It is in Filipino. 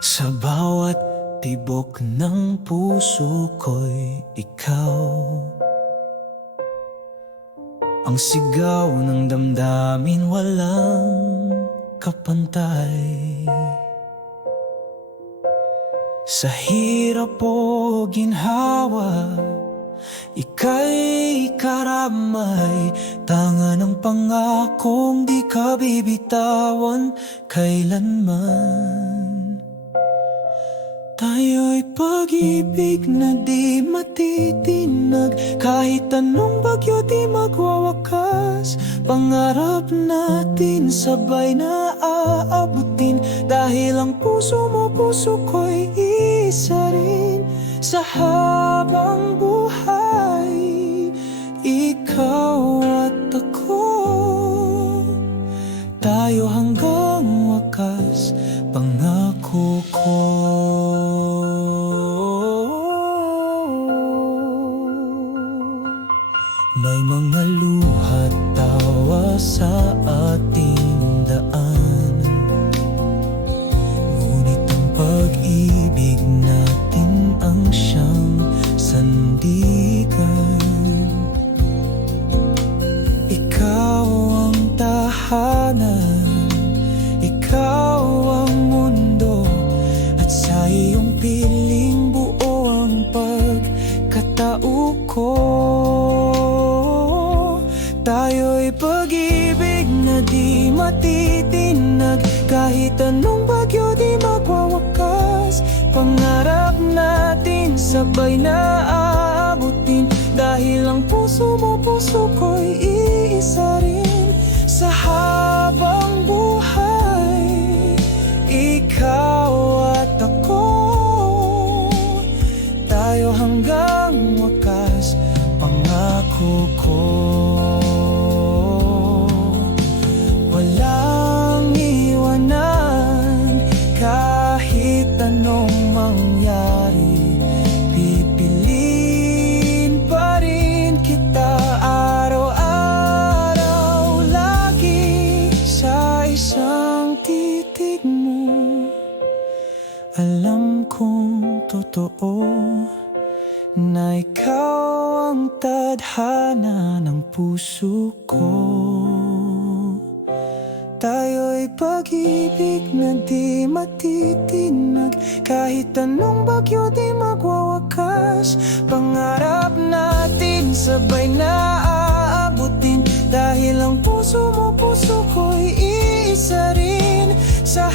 Sa bawat tibok ng puso ko'y ikaw, ang sigaw ng damdamin walang kapantay. Sa hirap o ginhawa, ika'y karamay, tanga ng pangakong di ka bibitawan kailanman. Tayo'y pag-ibig na di matitinag, kahit anong bagyo di magwawakas. Pangarap natin sabay na aabutin, dahil ang puso mo puso ko'y isa rin. Sa habang buhay, ikaw at ako, tayo hanggang wakas, pangako ko. May mga luha't tawa sa ating daan, ngunit ang pag-ibig natin ang siyang sandigan. Ikaw ang tahanan, ikaw ang mundo, at sa iyong piling buo ang pagkatao ko. Tayo'y pag-ibig na di matitinag, kahit anong bagyo di magwawakas. Pangarap natin sabay na aabutin, dahil ang puso mo puso ko'y iisa rin. Sa habang buhay, ikaw at ako, tayo hanggang wakas, pangako ko. Walang iwanan kahit anong mangyari, pipiliin pa rin kita araw-araw, lagi sa isang titig mo. Alam kong totoo na ikaw ang tadhana ng puso ko. Tayo'y pag-ibig na di matitinag, kahit anong bagyo di magwawakas. Pangarap natin sabay na aabutin, dahil ang puso mo puso ko'y iisa rin. Sa